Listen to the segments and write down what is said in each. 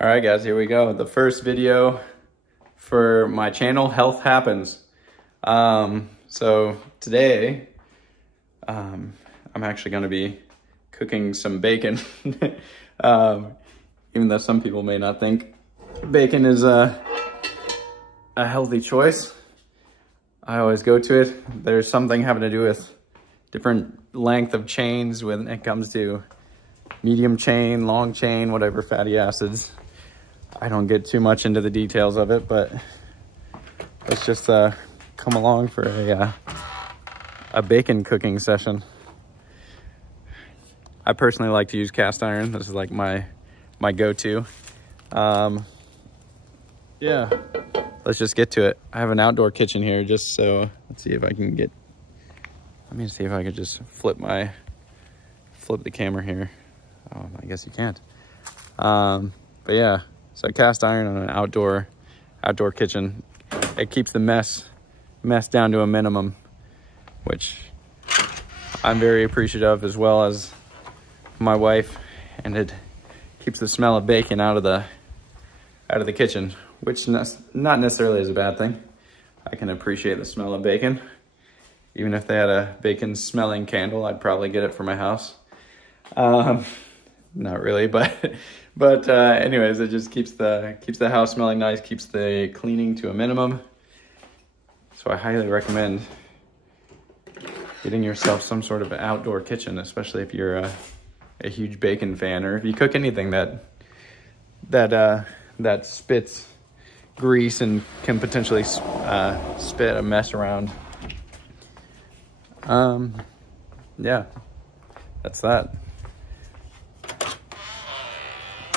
All right, guys, here we go. The first video for my channel, Health Happens. So today, I'm actually going to be cooking some bacon. Even though some people may not think bacon is a healthy choice, I always go to it. There's something having to do with different length of chains when it comes to medium chain, long chain, whatever fatty acids. I don't get too much into the details of it, but let's just come along for a bacon cooking session. I personally like to use cast iron. This is like my go-to. Yeah, let's just get to it. I have an outdoor kitchen here, just so let's see if I can get. Let me see if I could just flip the camera here. Oh, I guess you can't. But yeah. So cast iron on an outdoor kitchen, it keeps the mess down to a minimum, which I'm very appreciative of, as well as my wife, and it keeps the smell of bacon out of the kitchen, which not necessarily is a bad thing. I can appreciate the smell of bacon. Even if they had a bacon smelling candle, I'd probably get it for my house. Not really, but anyways, it just keeps the house smelling nice, keeps the cleaning to a minimum. So I highly recommend getting yourself some sort of outdoor kitchen, especially if you're a huge bacon fan, or if you cook anything that spits grease and can potentially spit a mess around. Yeah, that's that.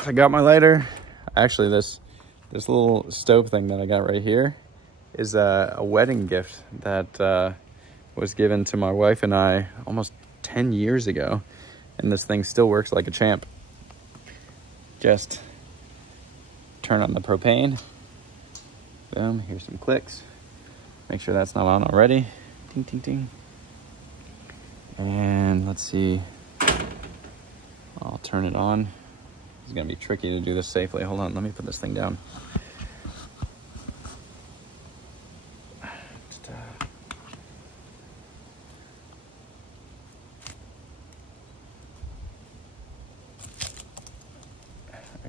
I got my lighter. Actually, this little stove thing that I got right here is a wedding gift that was given to my wife and I almost 10 years ago, and this thing still works like a champ. Just turn on the propane. Boom, here's some clicks. Make sure that's not on already. Ding, ding, ding. And let's see. I'll turn it on. It's gonna be tricky to do this safely. Hold on, let me put this thing down. Are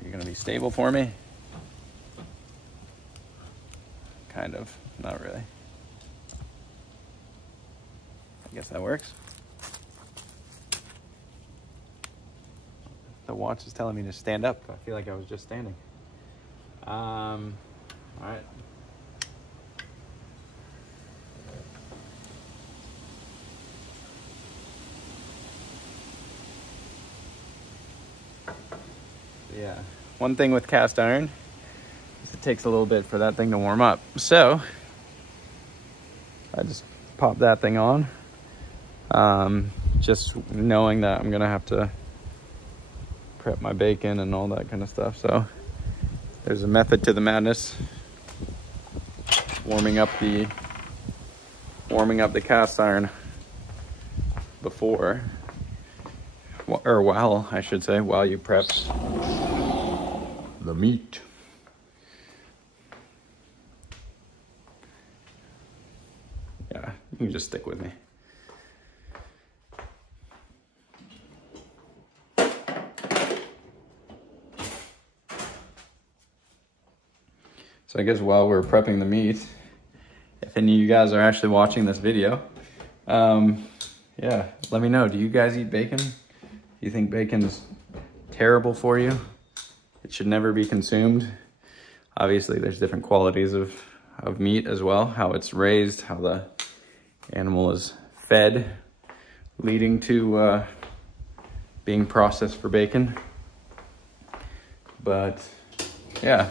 you gonna be stable for me? Kind of, not really. I guess that works. The watch is telling me to stand up. I feel like I was just standing. All right. Yeah, one thing with cast iron is it takes a little bit for that thing to warm up. So I just pop that thing on, just knowing that I'm gonna have to prep my bacon and all that kind of stuff. So there's a method to the madness. Warming up the cast iron before, or while, I should say, while you prep the meat. Yeah, you can just stick with me. So I guess while we're prepping the meat, if any of you guys are actually watching this video, yeah, let me know. Do you guys eat bacon? Do you think bacon's terrible for you? It should never be consumed. Obviously, there's different qualities of meat as well, how it's raised, how the animal is fed, leading to being processed for bacon. But yeah.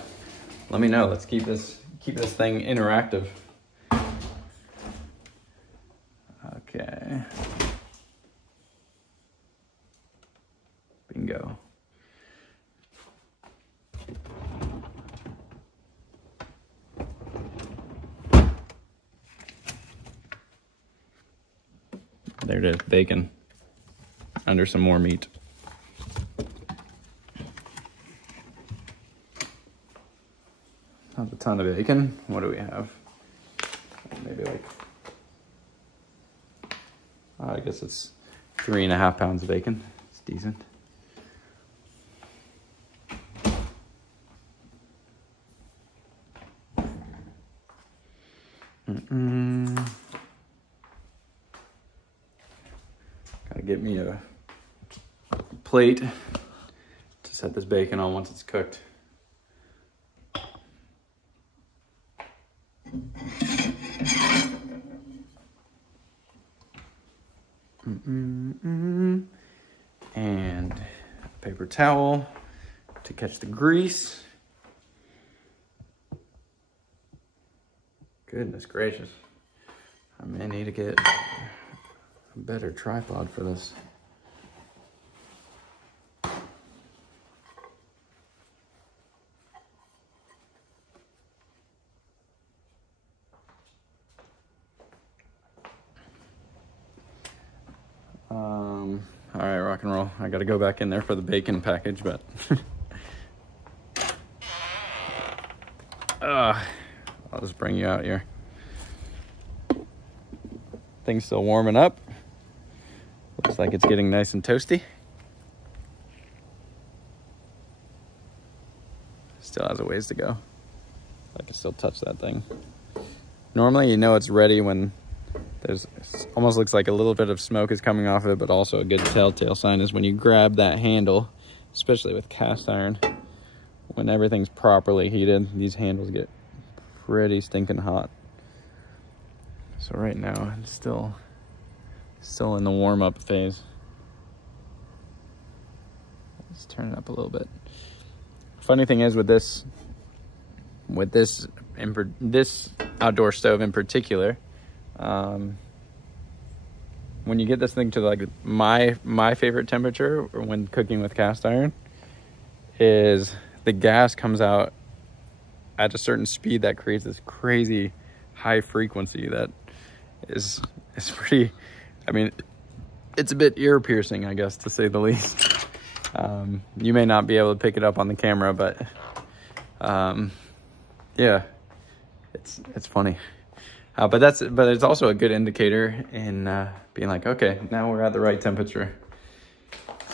Let me know. Let's keep this thing interactive. Okay. Bingo. There it is, bacon under some more meat. not a ton of bacon. What do we have? Maybe like, I guess it's 3.5 pounds of bacon. It's decent. Gotta get me a plate to set this bacon on once it's cooked. And a paper towel to catch the grease. Goodness gracious. I may need to get a better tripod for this. All right, rock and roll. I gotta go back in there for the bacon package, but I'll just bring you out here. Thing's still warming up. Looks like it's getting nice and toasty. Still has a ways to go. I can still touch that thing. Normally, you know it's ready when it almost looks like a little bit of smoke is coming off of it, but also a good telltale sign is when you grab that handle, especially with cast iron, when everything's properly heated, these handles get pretty stinking hot. So right now, it's still in the warm-up phase. Let's turn it up a little bit. Funny thing is with this outdoor stove in particular, when you get this thing to like my favorite temperature when cooking with cast iron is the gas comes out at a certain speed that creates this crazy high frequency that is pretty, I mean, it's a bit ear piercing, I guess, to say the least. You may not be able to pick it up on the camera, but yeah, it's funny. But it's also a good indicator in being like, okay, now we're at the right temperature.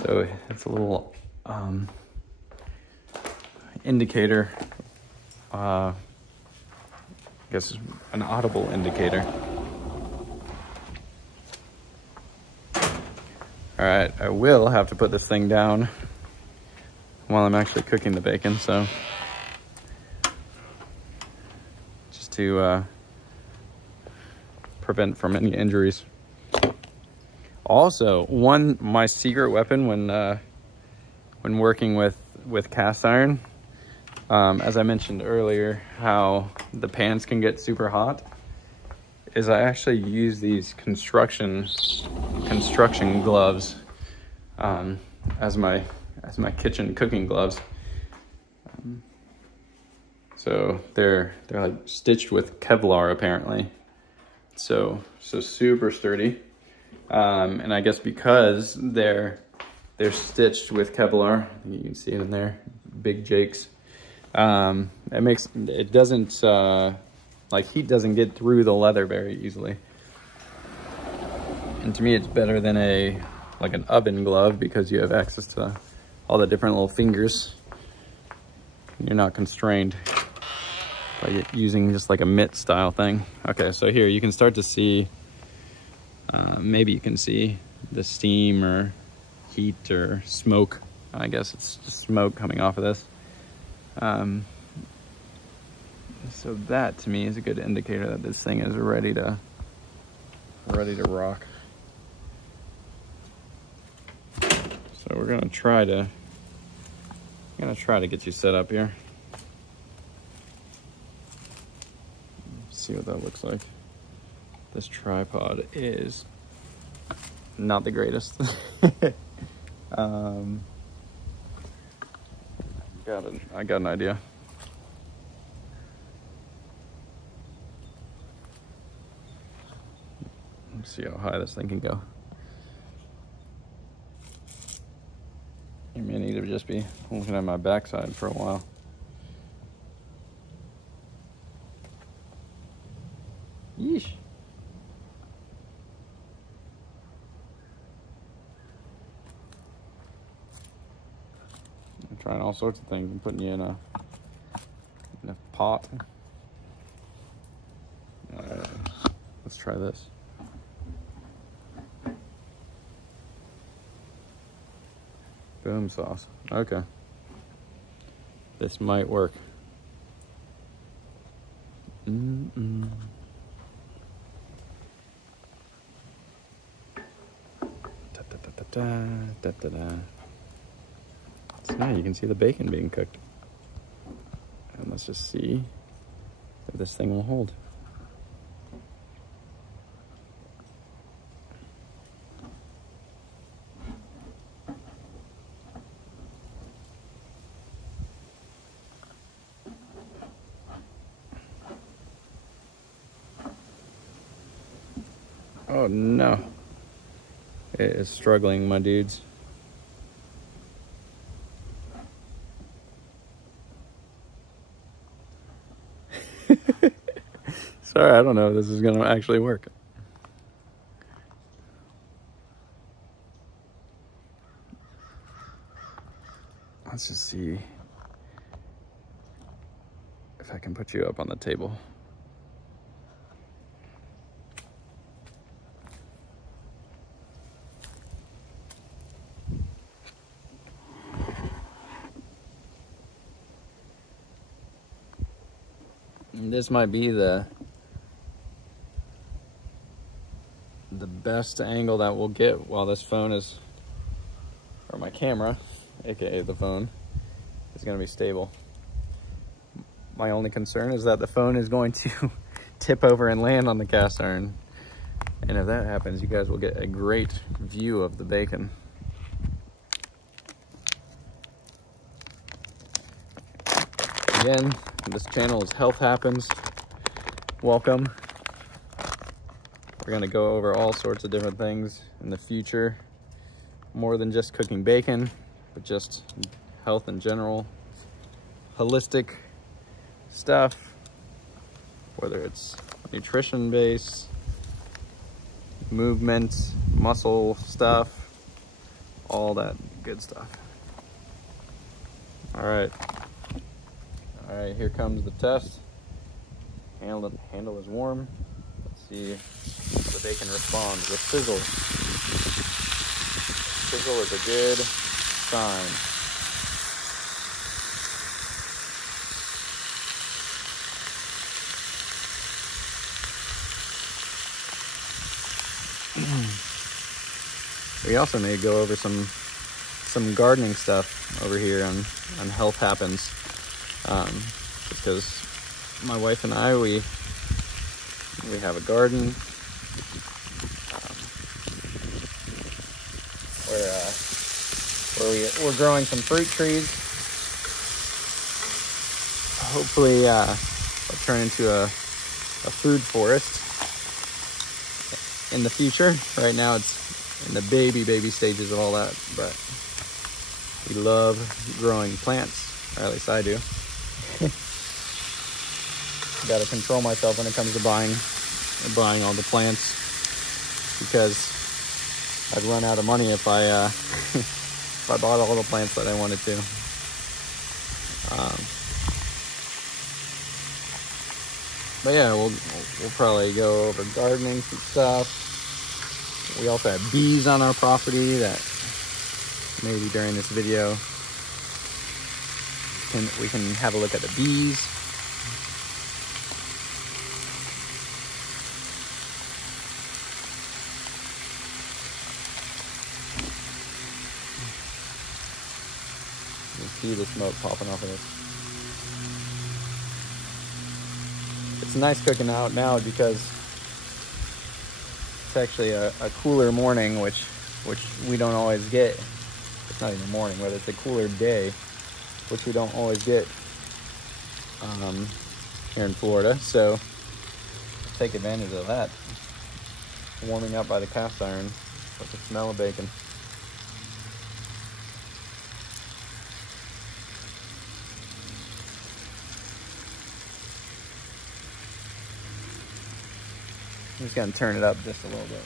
So it's a little indicator, I guess an audible indicator. All right, I will have to put this thing down while I'm actually cooking the bacon, so just to prevent from any injuries. Also, my secret weapon when working with cast iron, as I mentioned earlier, how the pans can get super hot, is I actually use these construction gloves as my kitchen cooking gloves. So they're like stitched with Kevlar apparently. So super sturdy. And I guess because they're stitched with Kevlar, you can see it in there, Big Jakes. It doesn't like heat doesn't get through the leather very easily. And to me, it's better than like an oven glove because you have access to all the different little fingers. You're not constrained by using just like a mitt style thing. Okay, so here you can start to see, maybe you can see the steam or heat or smoke. I guess it's just smoke coming off of this. So that to me is a good indicator that this thing is ready to rock. So we're gonna try to get you set up here. See what that looks like. This tripod is not the greatest. I got an idea. Let's see how high this thing can go. You may need to just be looking at my backside for a while. Yeesh. I'm trying all sorts of things. I'm putting you in a pot. Let's try this. Boom sauce. Okay. This might work. Mm-mm. Da, da, da, da, da, da, da. So now you can see the bacon being cooked. And let's just see if this thing will hold. Oh no, it is struggling, my dudes. Sorry, I don't know if this is gonna actually work. Let's just see if I can put you up on the table. This might be the best angle that we'll get while this phone is, or my camera, aka the phone, is going to be stable. My only concern is that the phone is going to tip over and land on the cast iron. And if that happens, you guys will get a great view of the bacon. Again, this channel is Health Happens. Welcome. We're gonna go over all sorts of different things in the future. More than just cooking bacon, but just health in general. Holistic stuff, whether it's nutrition based, movement, muscle stuff, all that good stuff. All right, here comes the test. Handle is warm. Let's see how the bacon responds. The sizzle. Sizzle is a good sign. We also may go over some gardening stuff over here on Health Happens, because my wife and I we have a garden where we're growing some fruit trees. Hopefully, it'll turn into a food forest in the future. Right now, it's in the baby stages of all that, but we love growing plants, or at least I do. Got to control myself when it comes to buying all the plants, because I'd run out of money if I if I bought all the plants that I wanted to. But yeah, we'll probably go over gardening some stuff. We also have bees on our property that maybe during this video we can have a look at the bees. You can see the smoke popping off of this. It's nice cooking out now because it's actually a cooler morning, which we don't always get. It's not even morning, but it's a cooler day, which we don't always get here in Florida. So take advantage of that. Warming up by the cast iron with the smell of bacon. I'm just gonna turn it up just a little bit.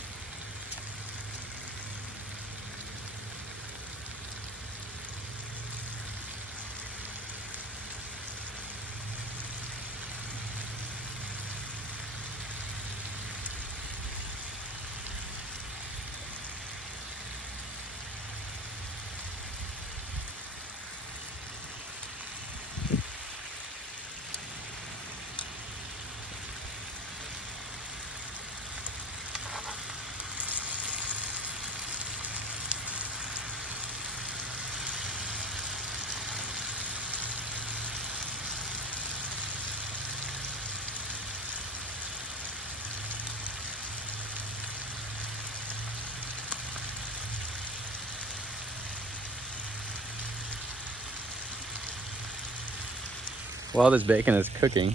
While this bacon is cooking,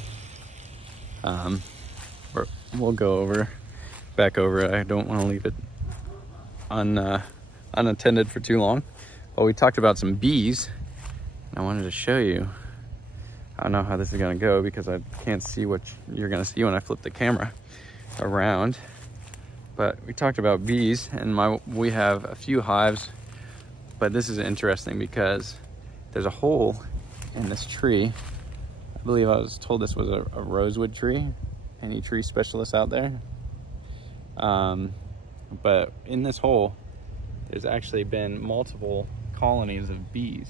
we'll go back over it. I don't want to leave it unattended for too long. Well, we talked about some bees, and I wanted to show you. I don't know how this is gonna go because I can't see what you're gonna see when I flip the camera around. But we talked about bees, and we have a few hives, but this is interesting because there's a hole in this tree. I believe I was told this was a rosewood tree. Any tree specialists out there? But in this hole, there's actually been multiple colonies of bees.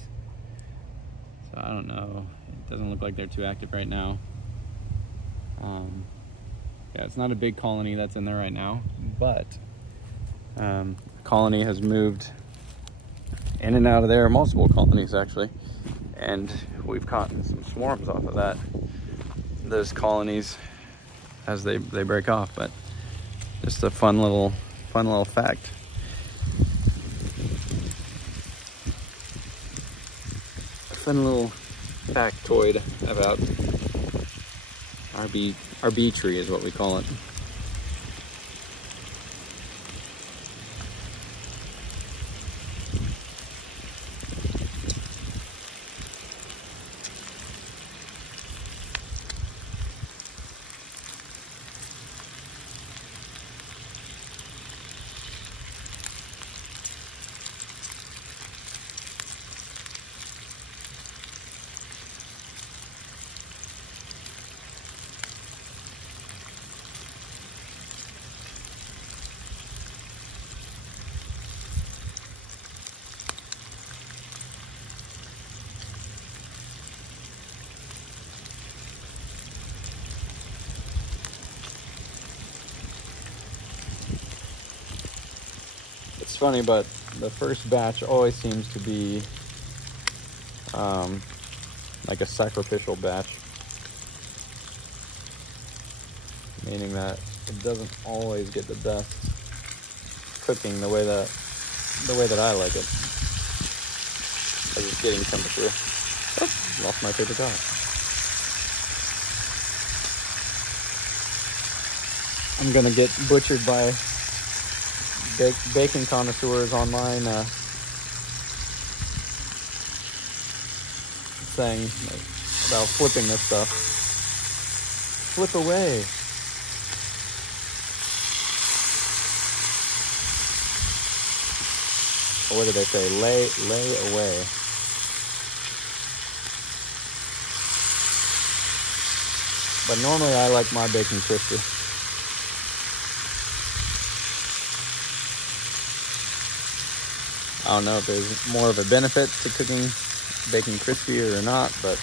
So I don't know. It doesn't look like they're too active right now. Yeah, it's not a big colony that's in there right now, but the colony has moved in and out of there, multiple colonies actually. And we've caught some swarms off of those colonies as they break off. But just a fun little fact. A fun little factoid about our bee tree is what we call it. It's funny, but the first batch always seems to be like a sacrificial batch, meaning that it doesn't always get the best cooking the way that I like it. As it's getting temperature. Oh, lost my paper towel. I'm gonna get butchered by bacon connoisseurs online saying about flipping this stuff. Flip away. Or what did they say? Lay away. But normally I like my bacon crispy. I don't know if there's more of a benefit to cooking bacon crispier or not, but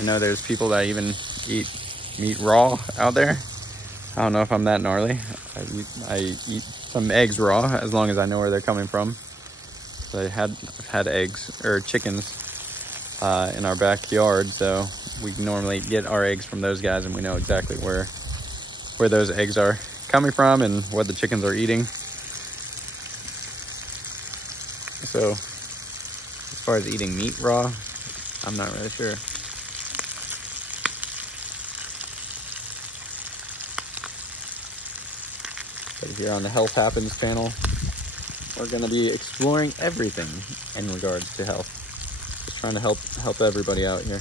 I know there's people that even eat meat raw out there. I don't know if I'm that gnarly. I eat some eggs raw as long as I know where they're coming from. So I've had eggs or chickens in our backyard, so we normally get our eggs from those guys, and we know exactly where those eggs are coming from and what the chickens are eating. So as far as eating meat raw, I'm not really sure. But here on the Health Happens channel, we're going to be exploring everything in regards to health. Just trying to help everybody out here.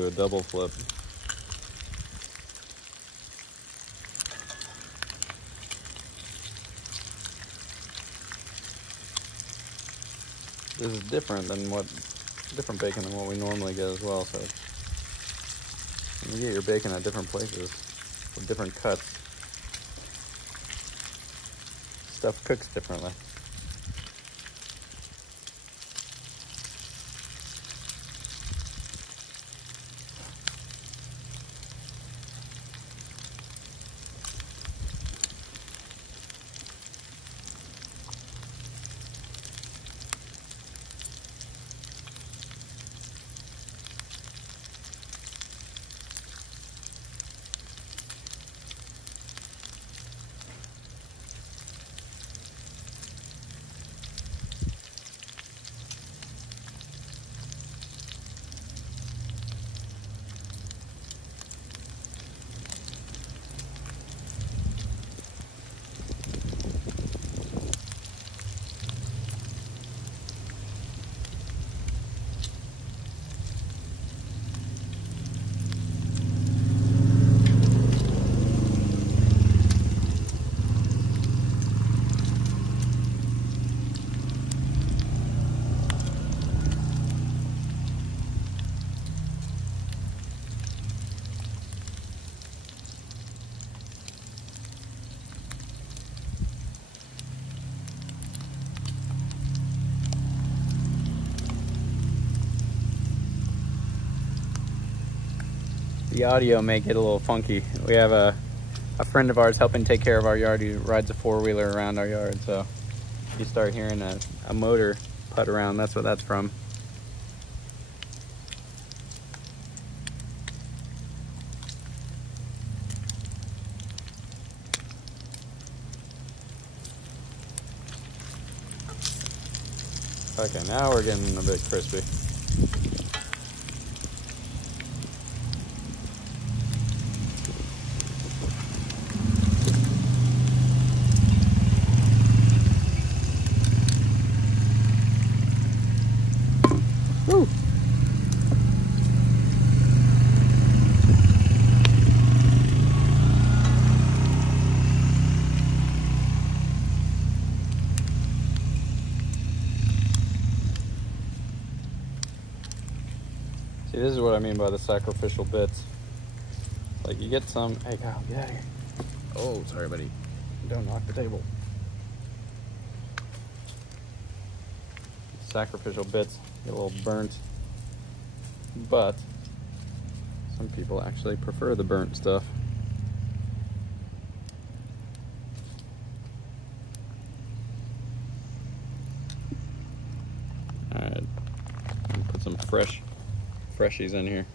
do a double flip. This is different bacon than what we normally get as well. So you get your bacon at different places with different cuts. Stuff cooks differently. The audio may get a little funky. We have a friend of ours helping take care of our yard. He rides a four-wheeler around our yard, so you start hearing a motor putt around. That's what that's from. Okay, now we're getting a bit crispy. Woo. See, this is what I mean by the sacrificial bits. Like, you get some... Hey, Kyle, get out of here. Oh, sorry, buddy. Don't knock the table. Sacrificial bits get a little burnt. But some people actually prefer the burnt stuff. Alright. Put some freshies in here.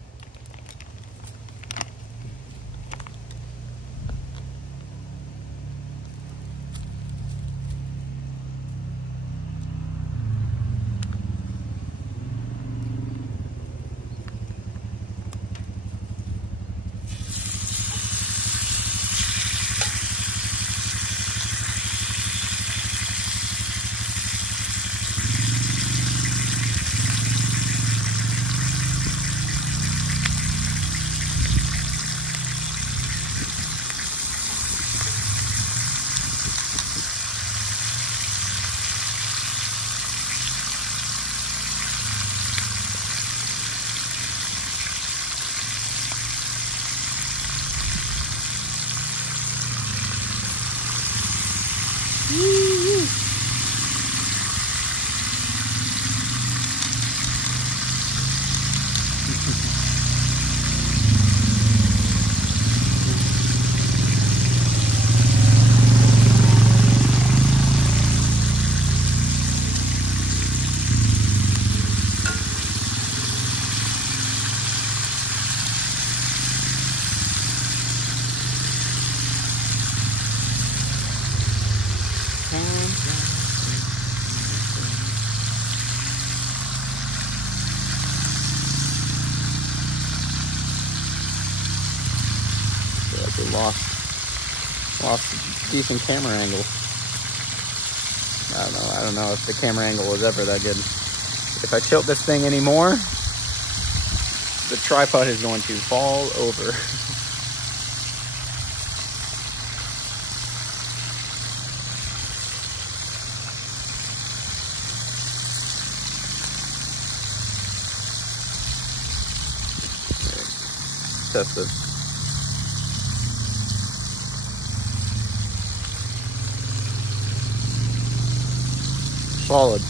We lost a decent camera angle. I don't know if the camera angle was ever that good. If I tilt this thing anymore, The tripod is going to fall over. Test this. Solid.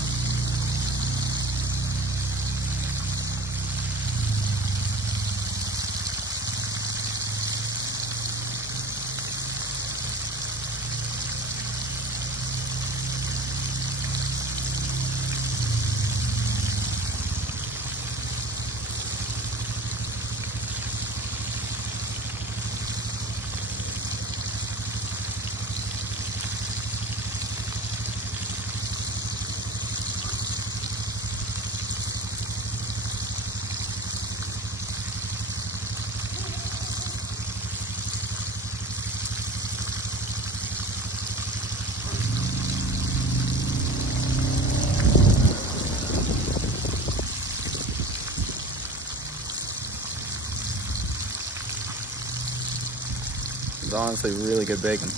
It's honestly really good bacon.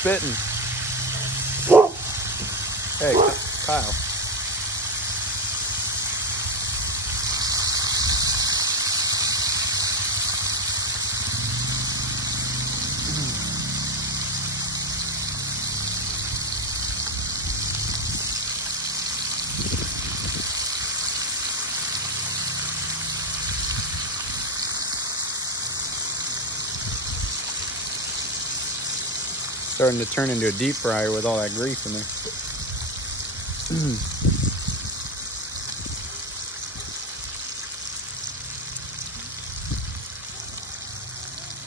Spitting. Hey, Kyle. Starting to turn into a deep fryer with all that grease in there.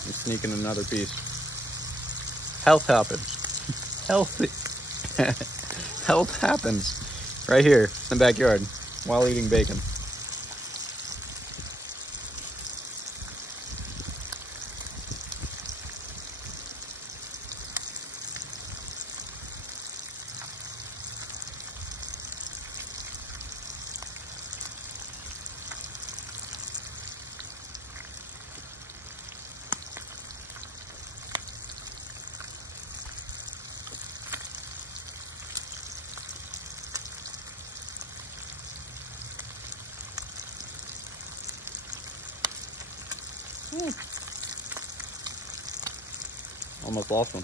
I'm sneaking another piece. Health happens. Healthy. Health happens right here in the backyard while eating bacon. Almost lost one.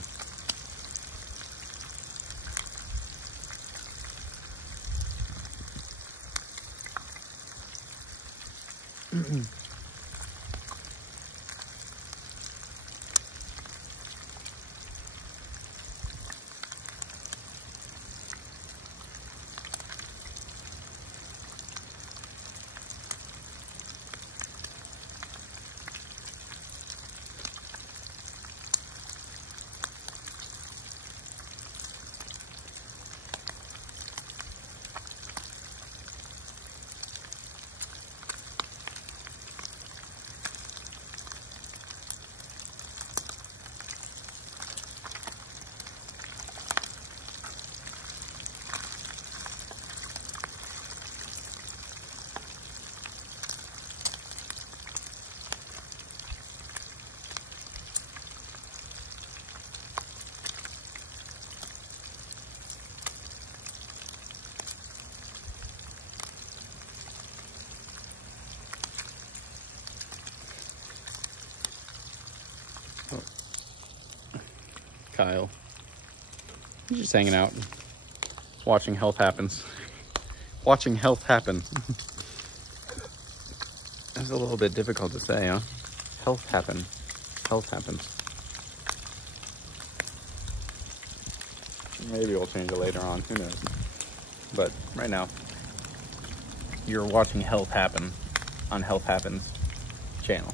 Kyle. He's just hanging out, watching health happens. Watching health happen. That's a little bit difficult to say, huh? Health happen. Health happens. Maybe we'll change it later on, who knows. But right now, you're watching Health Happen on Health Happens channel.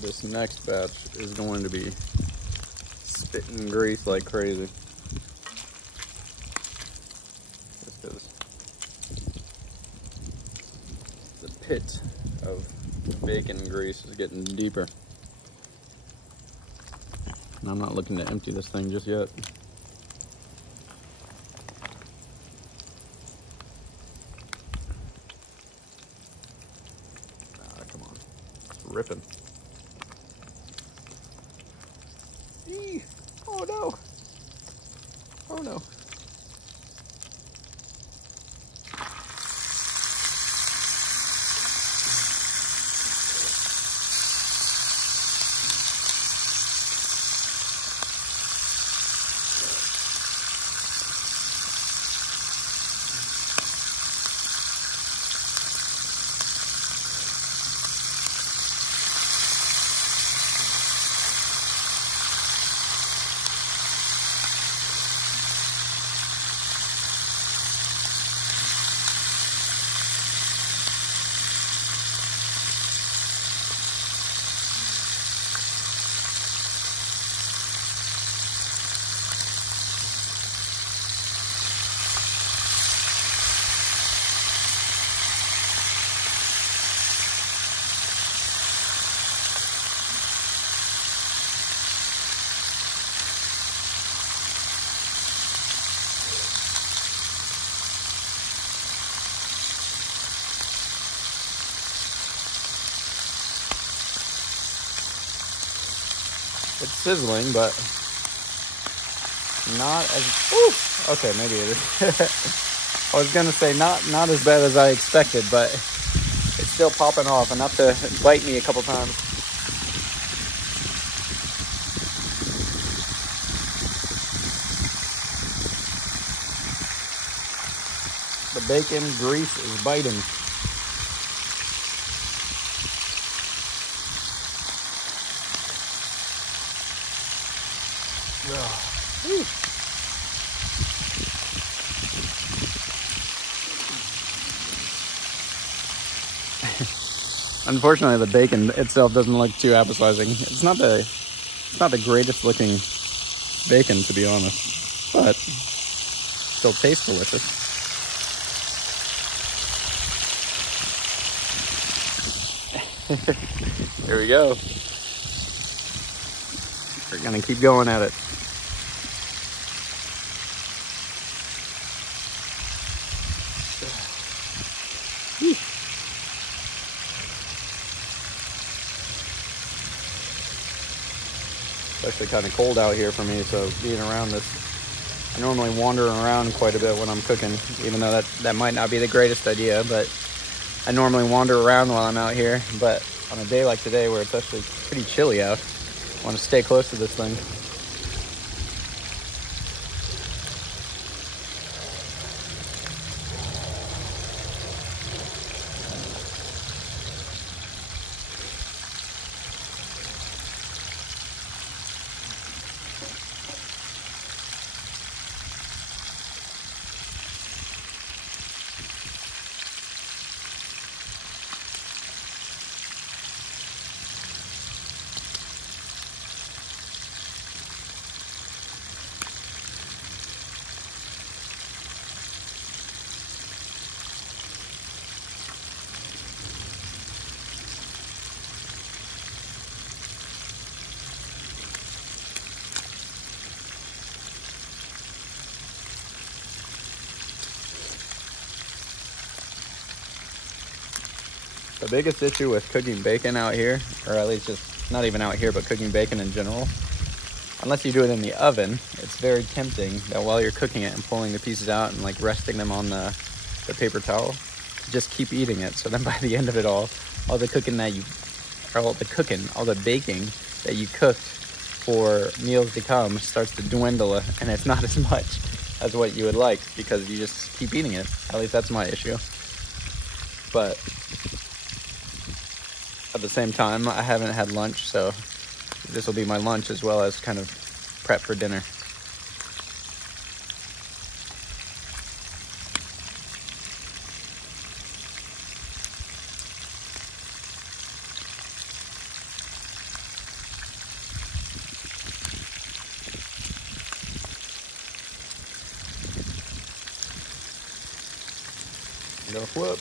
This next batch is going to be spitting grease like crazy. Just because the pit of bacon grease is getting deeper. And I'm not looking to empty this thing just yet. Ah, come on. It's ripping. Oh no! Oh no! It's sizzling, but not as, ooh, okay, maybe it is. I was gonna say not as bad as I expected, but it's still popping off, enough to bite me a couple times. The bacon grease is biting. Unfortunately, the bacon itself doesn't look too appetizing. It's not the greatest looking bacon, to be honest, but still tastes delicious. Here we go. We're gonna keep going at it. It's actually kind of cold out here for me, so being around this, I normally wander around quite a bit when I'm cooking, even though that might not be the greatest idea, but I normally wander around while I'm out here. But on a day like today where it's actually pretty chilly out, I want to stay close to this thing. The biggest issue with cooking bacon out here, or at least just not even out here, but cooking bacon in general, unless you do it in the oven, it's very tempting that while you're cooking it and pulling the pieces out and like resting them on the paper towel, to just keep eating it. So then by the end of it all the baking that you cooked for meals to come starts to dwindle, and it's not as much as what you would like because you just keep eating it. At least that's my issue. But at the same time, I haven't had lunch, so this will be my lunch as well as kind of prep for dinner. Go flip.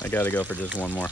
I gotta go for just one more.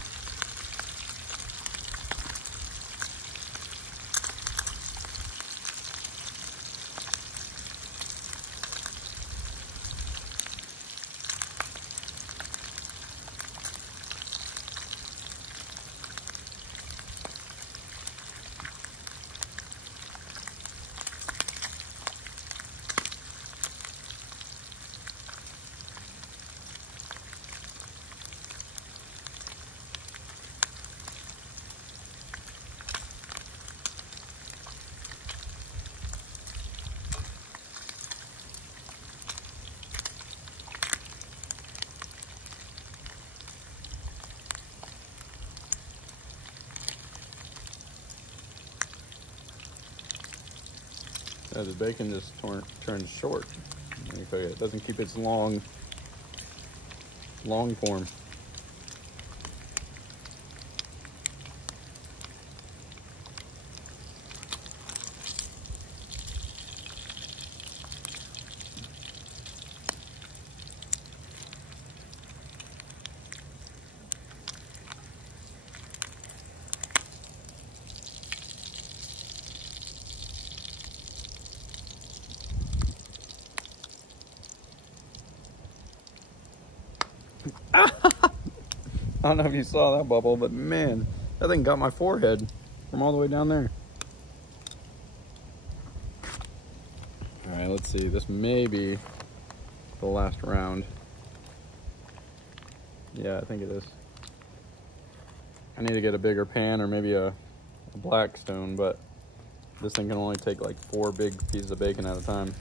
The bacon just turns short. It doesn't keep its long form. I don't know if you saw that bubble, but man, that thing got my forehead from all the way down there. All right, let's see. This may be the last round. Yeah, I think it is. I need to get a bigger pan or maybe a Blackstone, but this thing can only take like 4 big pieces of bacon at a time.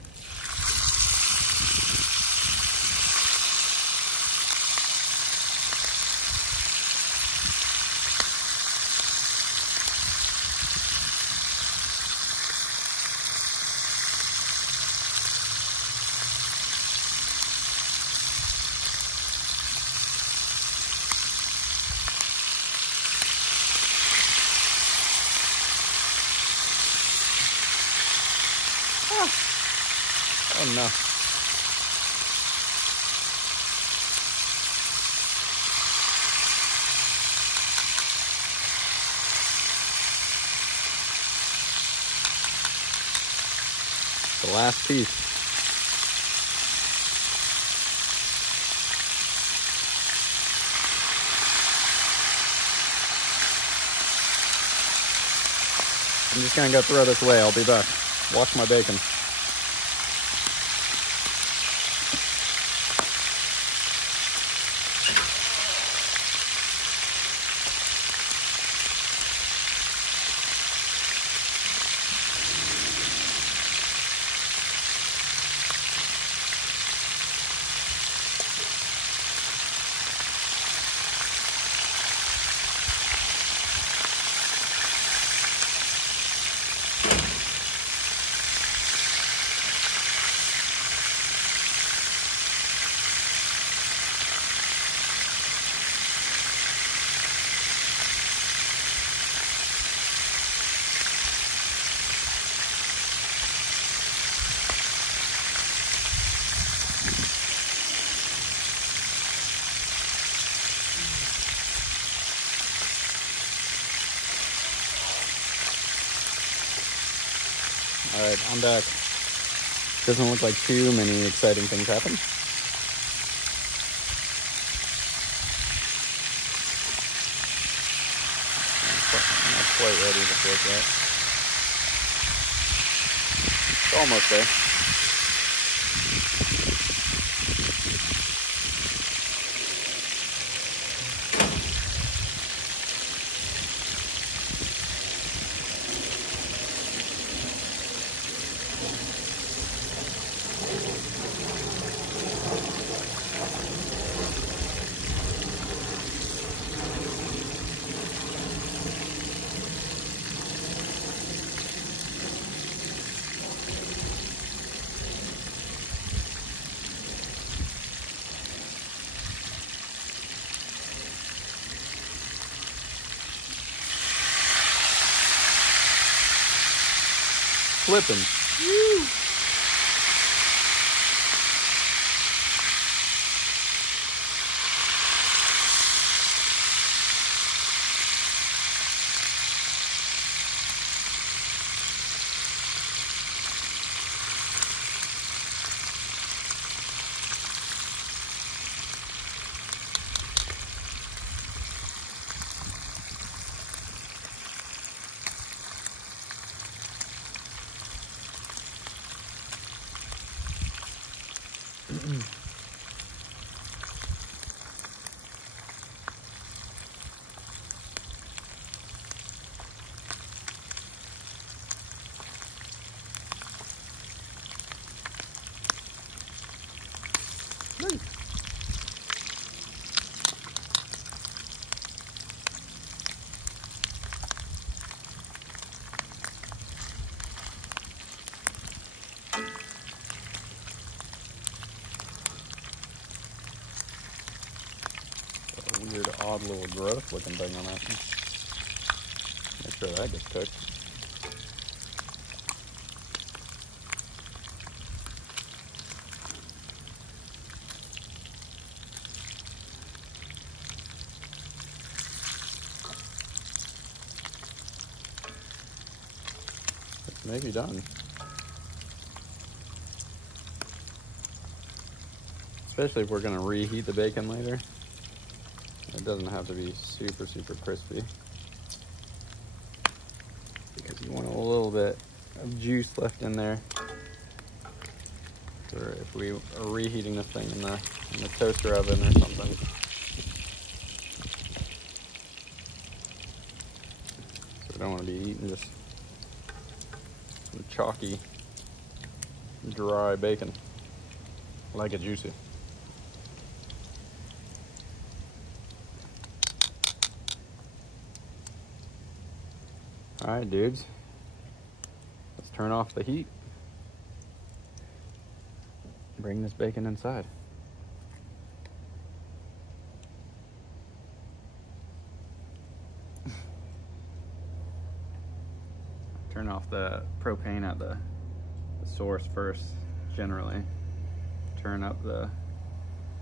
Oh no. The last piece. I'm just gonna go throw this away. I'll be back. Wash my bacon. All right, I'm back. Doesn't look like too many exciting things happen. I'm not quite ready to flip that. It's almost there. Flipping. Woo. Weird, odd little growth looking thing on that one. Make sure that gets cooked. It's maybe done. Especially if we're gonna reheat the bacon later. It doesn't have to be super, super crispy, because you want a little bit of juice left in there for if we are reheating this thing in the toaster oven or something. So we don't want to be eating just some chalky, dry bacon. I like it juicy. All right, dudes, let's turn off the heat. Bring this bacon inside. Turn off the propane at the source first, generally. Turn up the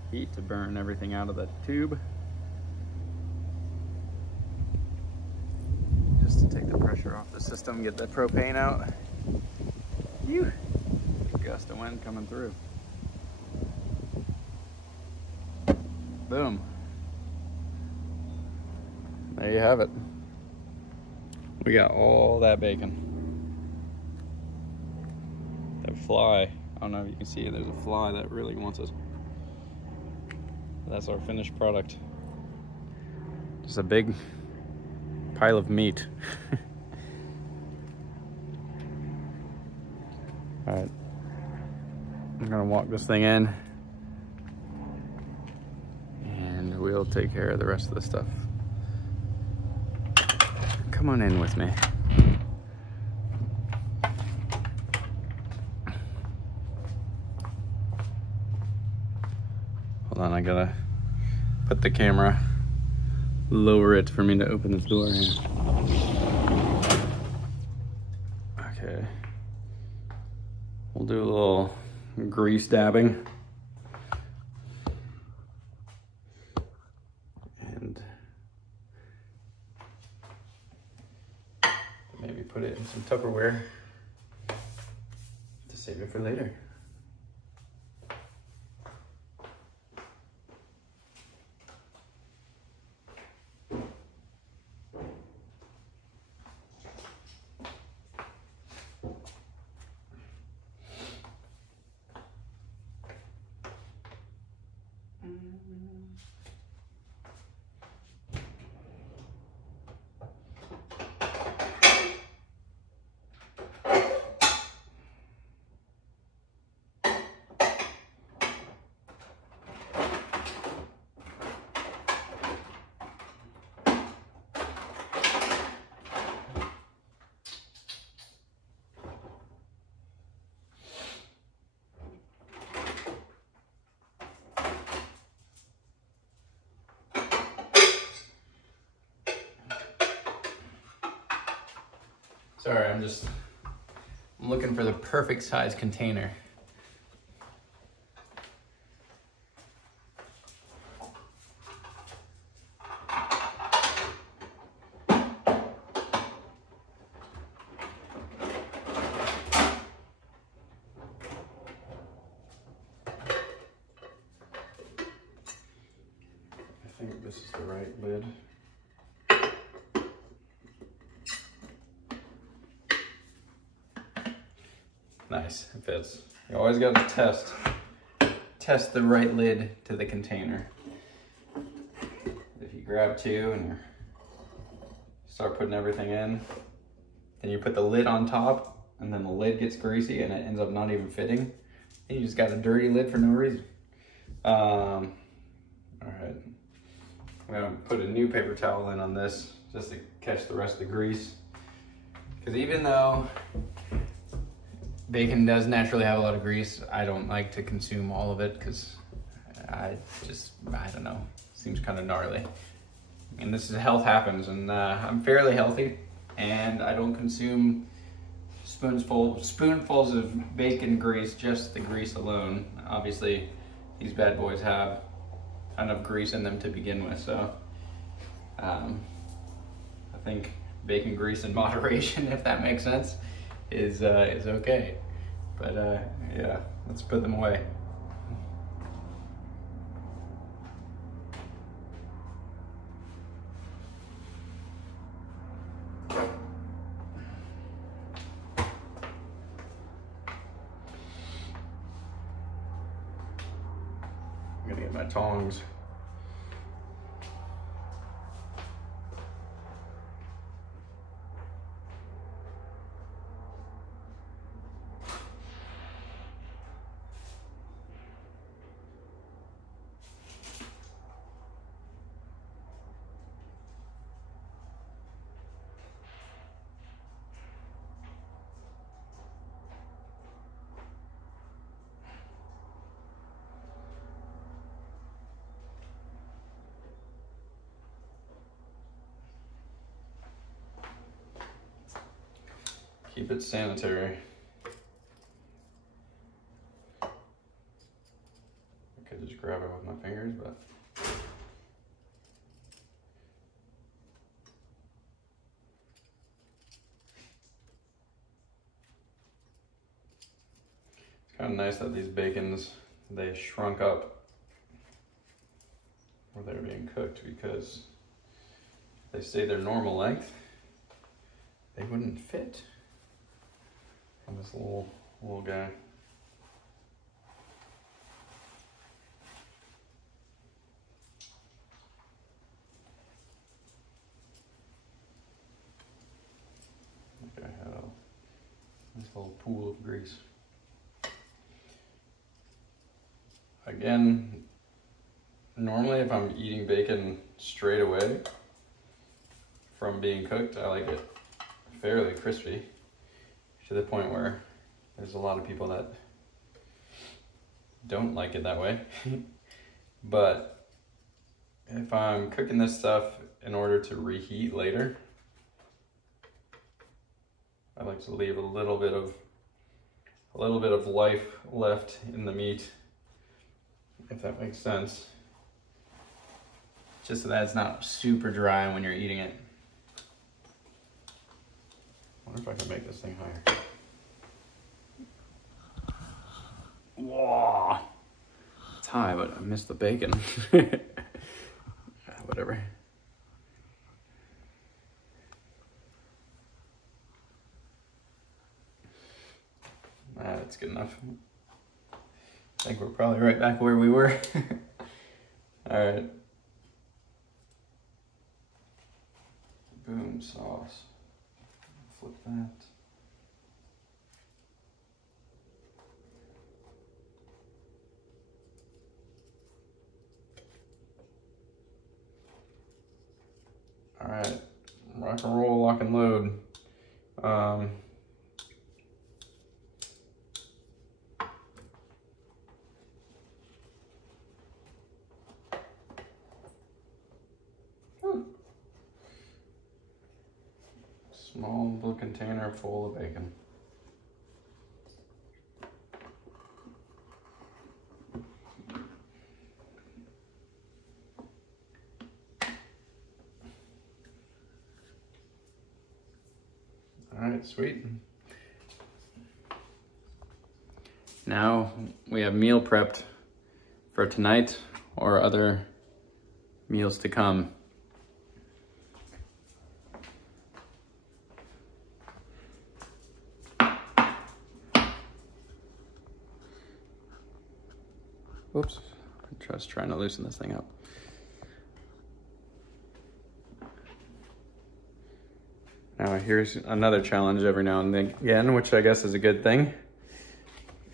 heat to burn everything out of the tube. Take the pressure off the system, get the propane out. Phew. Gust of wind coming through. Boom. There you have it. We got all that bacon. That fly, I don't know if you can see it, there's a fly that really wants us. That's our finished product. Just a big pile of meat. All right, I'm gonna walk this thing in and we'll take care of the rest of the stuff. Come on in with me. Hold on, I gotta put the camera, lower it for me to open this door here. Okay. We'll do a little grease dabbing. And maybe put it in some Tupperware. Save it for later. Sorry, I'm looking for the perfect size container. I think this is the right lid. Nice, it fits. You always got to test the right lid to the container. If you grab two and you start putting everything in, then you put the lid on top and then the lid gets greasy and it ends up not even fitting. And you just got a dirty lid for no reason. All right, I'm gonna put a new paper towel in on this just to catch the rest of the grease. Because even though bacon does naturally have a lot of grease, I don't like to consume all of it because I don't know, seems kind of gnarly. And this is health happens, and I'm fairly healthy and I don't consume spoonfuls of bacon grease, just the grease alone. Obviously, these bad boys have enough grease in them to begin with, so I think bacon grease in moderation, if that makes sense, is okay. But yeah, let's put them away. I'm gonna get my tongs. Keep it sanitary. I could just grab it with my fingers, but it's kind of nice that these bacons, they shrunk up where they're being cooked, because if they stay their normal length, they wouldn't fit on this little guy. Like I had this whole pool of grease. Again, normally if I'm eating bacon straight away from being cooked, I like it fairly crispy, to the point where there's a lot of people that don't like it that way. But if I'm cooking this stuff in order to reheat later, I like to leave a little bit of life left in the meat, if that makes sense. Just so that it's not super dry when you're eating it. I wonder if I can make this thing higher. Whoa. It's high, but I missed the bacon. Whatever. That's good enough. I think we're probably right back where we were. All right. Boom, sauce. Flip that. All right, rock and roll, lock and load. Small little container full of bacon. All right, sweet. Now we have meal prepped for tonight or other meals to come. Whoops, I'm just trying to loosen this thing up. Now here's another challenge every now and then again, which I guess is a good thing,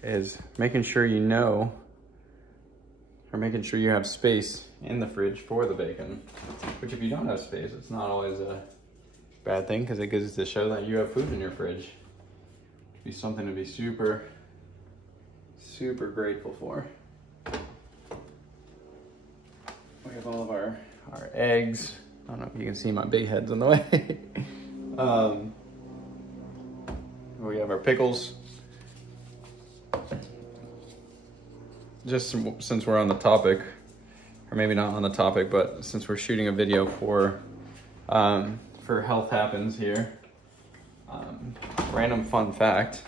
is making sure you know, or making sure you have space in the fridge for the bacon. Which if you don't have space, it's not always a bad thing, because it goes to show that you have food in your fridge. It'd be something to be super, super grateful for. We have all of our eggs. I don't know if you can see my big head's in the way. We have our pickles. Just since we're on the topic, or maybe not on the topic, but since we're shooting a video for Health Happens here, random fun fact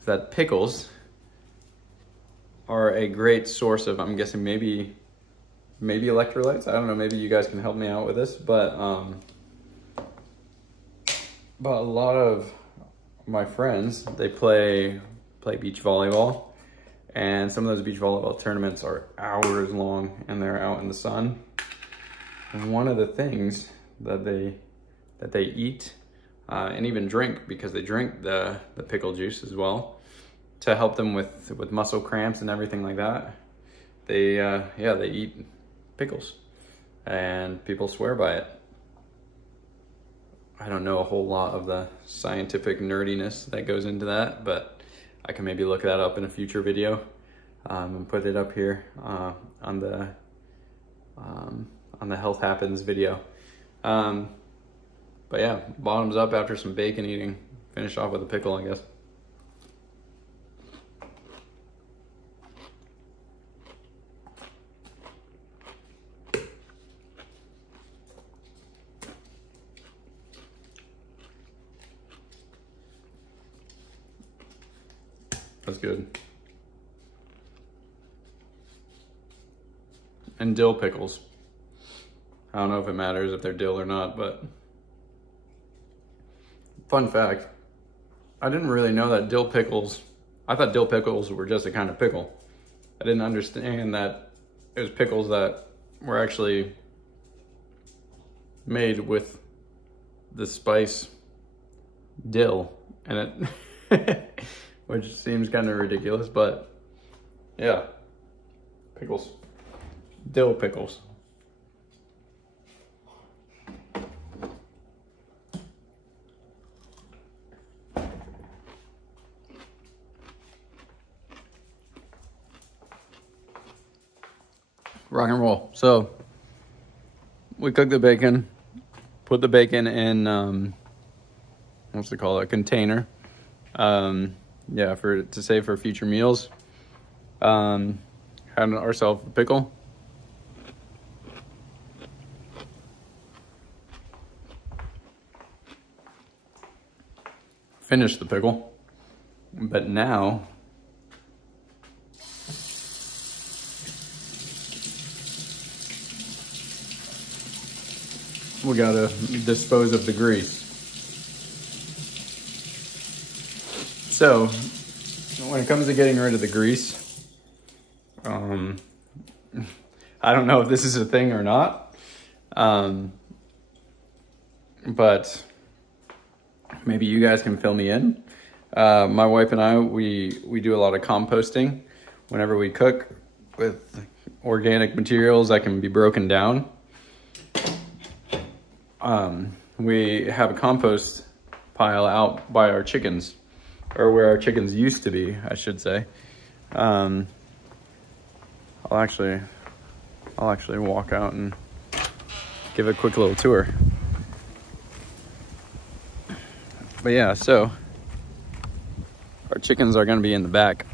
is that pickles are a great source of, I'm guessing maybe electrolytes. I don't know, maybe you guys can help me out with this, but a lot of my friends, they play beach volleyball, and some of those beach volleyball tournaments are hours long and they're out in the sun. And one of the things that they eat and even drink, because they drink the pickle juice as well to help them with muscle cramps and everything like that, they eat pickles, and people swear by it. I don't know a whole lot of the scientific nerdiness that goes into that, but I can maybe look that up in a future video and put it up here on the Health Happens video. But yeah, bottoms up after some bacon eating. Finish off with a pickle, I guess. That's good. And dill pickles. I don't know if it matters if they're dill or not, but fun fact, I didn't really know that dill pickles, I thought dill pickles were just a kind of pickle. I didn't understand that it was pickles that were actually made with the spice dill in it. Which seems kind of ridiculous, but yeah, pickles, dill pickles. Rock and roll. So we cooked the bacon, put the bacon in, what's it called, a container. Yeah, to save for future meals. Had ourselves a pickle. Finished the pickle. But now we gotta dispose of the grease. So, when it comes to getting rid of the grease, I don't know if this is a thing or not, but maybe you guys can fill me in. My wife and I, we do a lot of composting whenever we cook with organic materials that can be broken down. We have a compost pile out by our chickens, or where our chickens used to be, I should say. I'll actually walk out and give a quick little tour. But yeah, so our chickens are gonna be in the back.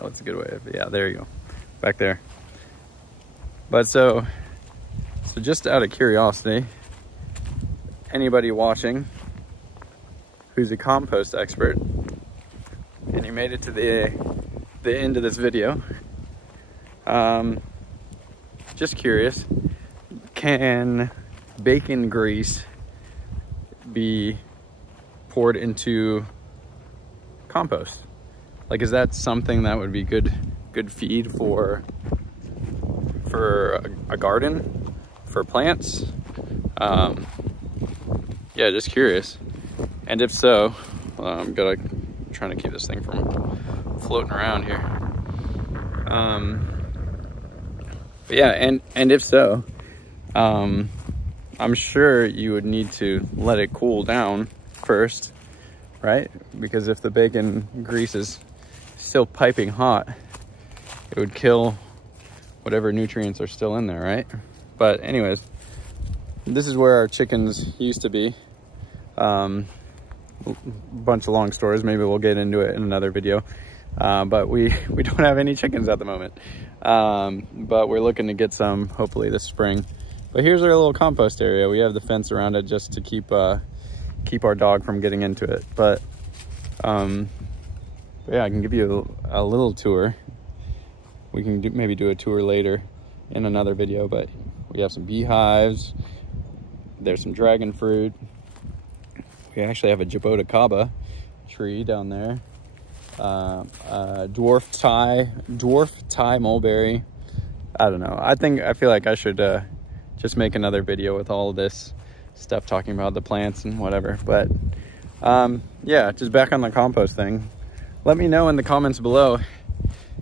What's a good way of, yeah, there you go, back there. But so just out of curiosity, anybody watching who's a compost expert and you made it to the end of this video, just curious, can bacon grease be poured into compost? Like, is that something that would be good feed for a garden, for plants? Yeah, just curious. And if so, I'm trying to keep this thing from floating around here. But yeah, and if so, I'm sure you would need to let it cool down first, right? Because if the bacon grease is still piping hot, it would kill whatever nutrients are still in there, right? But anyways, this is where our chickens used to be. Bunch of long stories, maybe we'll get into it in another video. But we don't have any chickens at the moment. But we're looking to get some hopefully this spring. But here's our little compost area. We have the fence around it just to keep our dog from getting into it. But yeah, I can give you a little tour. We can maybe do a tour later in another video, but we have some beehives. There's some dragon fruit. We actually have a Jaboticaba tree down there. Dwarf Thai mulberry. I don't know. I feel like I should just make another video with all of this stuff, talking about the plants and whatever. But yeah, just back on the compost thing. Let me know in the comments below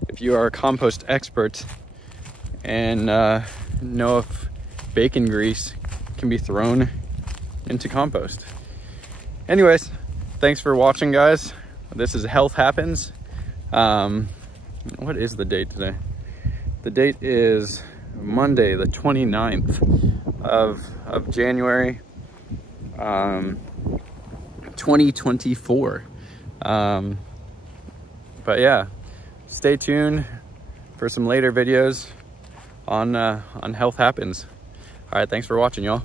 if you are a compost expert and know if bacon grease can be thrown into compost. Anyways, thanks for watching, guys. This is Health Happens. What is the date today? The date is Monday, the 29th of January, 2024. But yeah, stay tuned for some later videos on Health Happens. All right, thanks for watching, y'all.